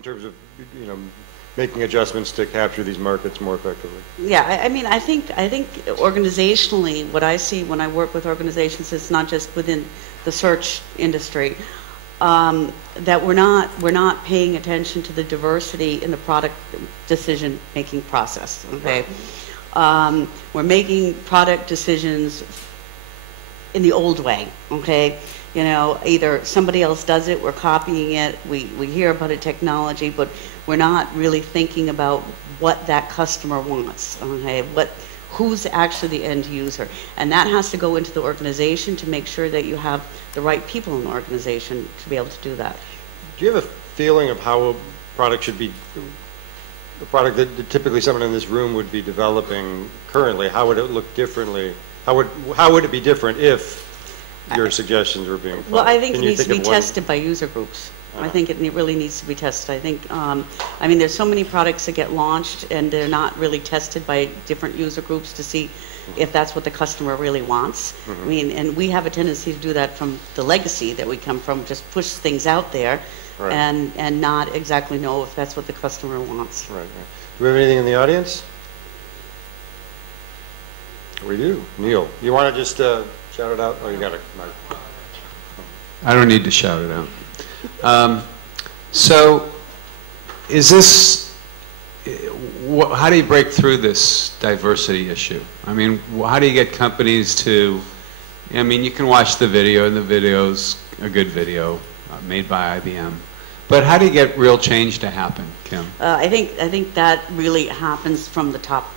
in terms of, you know, making adjustments to capture these markets more effectively? Yeah, I mean, I think organizationally, what I see when I work with organizations, it's not just within the search industry, that we're not paying attention to the diversity in the product decision-making process. Okay, we're making product decisions in the old way. Okay, you know, either somebody else does it, we're copying it, we hear about a technology, but we're not really thinking about what that customer wants. Okay, who's actually the end user, and that has to go into the organization to make sure that you have the right people in the organization to be able to do that. Do you have a feeling of how a product should be, the product that typically someone in this room would be developing currently, how would it look differently? How would it be different if your suggestions were being followed? Well, I think it needs to be tested by user groups. I think it really needs to be tested. I think, I mean, there's so many products that get launched and they're not really tested by different user groups to see if that's what the customer really wants. I mean, and we have a tendency to do that from the legacy that we come from, just push things out there and not exactly know if that's what the customer wants. Right. Do we have anything in the audience? We do. Neil, you want to just shout it out? Oh, you got it. I don't need to shout it out. So, is this, how do you break through this diversity issue? I mean, how do you get companies to, I mean, you can watch the video, and the video's a good video made by IBM. But how do you get real change to happen, Kim? I think that really happens from the top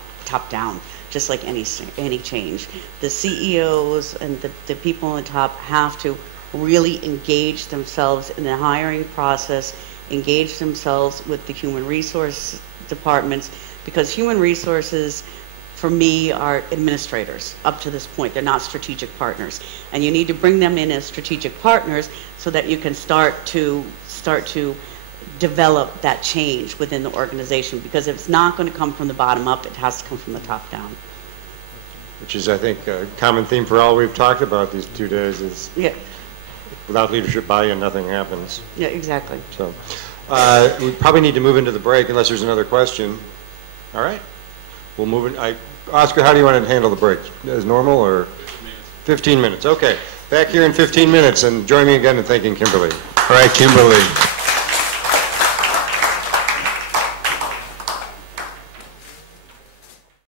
down, just like any change. The CEOs and the people on the top have to really engage themselves in the hiring process, engage themselves with the human resource departments, because human resources, for me, are administrators up to this point. They're not strategic partners. And you need to bring them in as strategic partners so that you can start to develop that change within the organization, because if it's not going to come from the bottom up, it has to come from the top down. Which is, I think, a common theme for all we've talked about these 2 days is without leadership buy-in, nothing happens. Yeah, exactly. So we probably need to move into the break unless there's another question. All right. We'll move in. Oscar, how do you want to handle the break? As normal or? 15 minutes. Okay. Back here in 15 minutes, and join me again in thanking Kimberli. All right, Kimberli.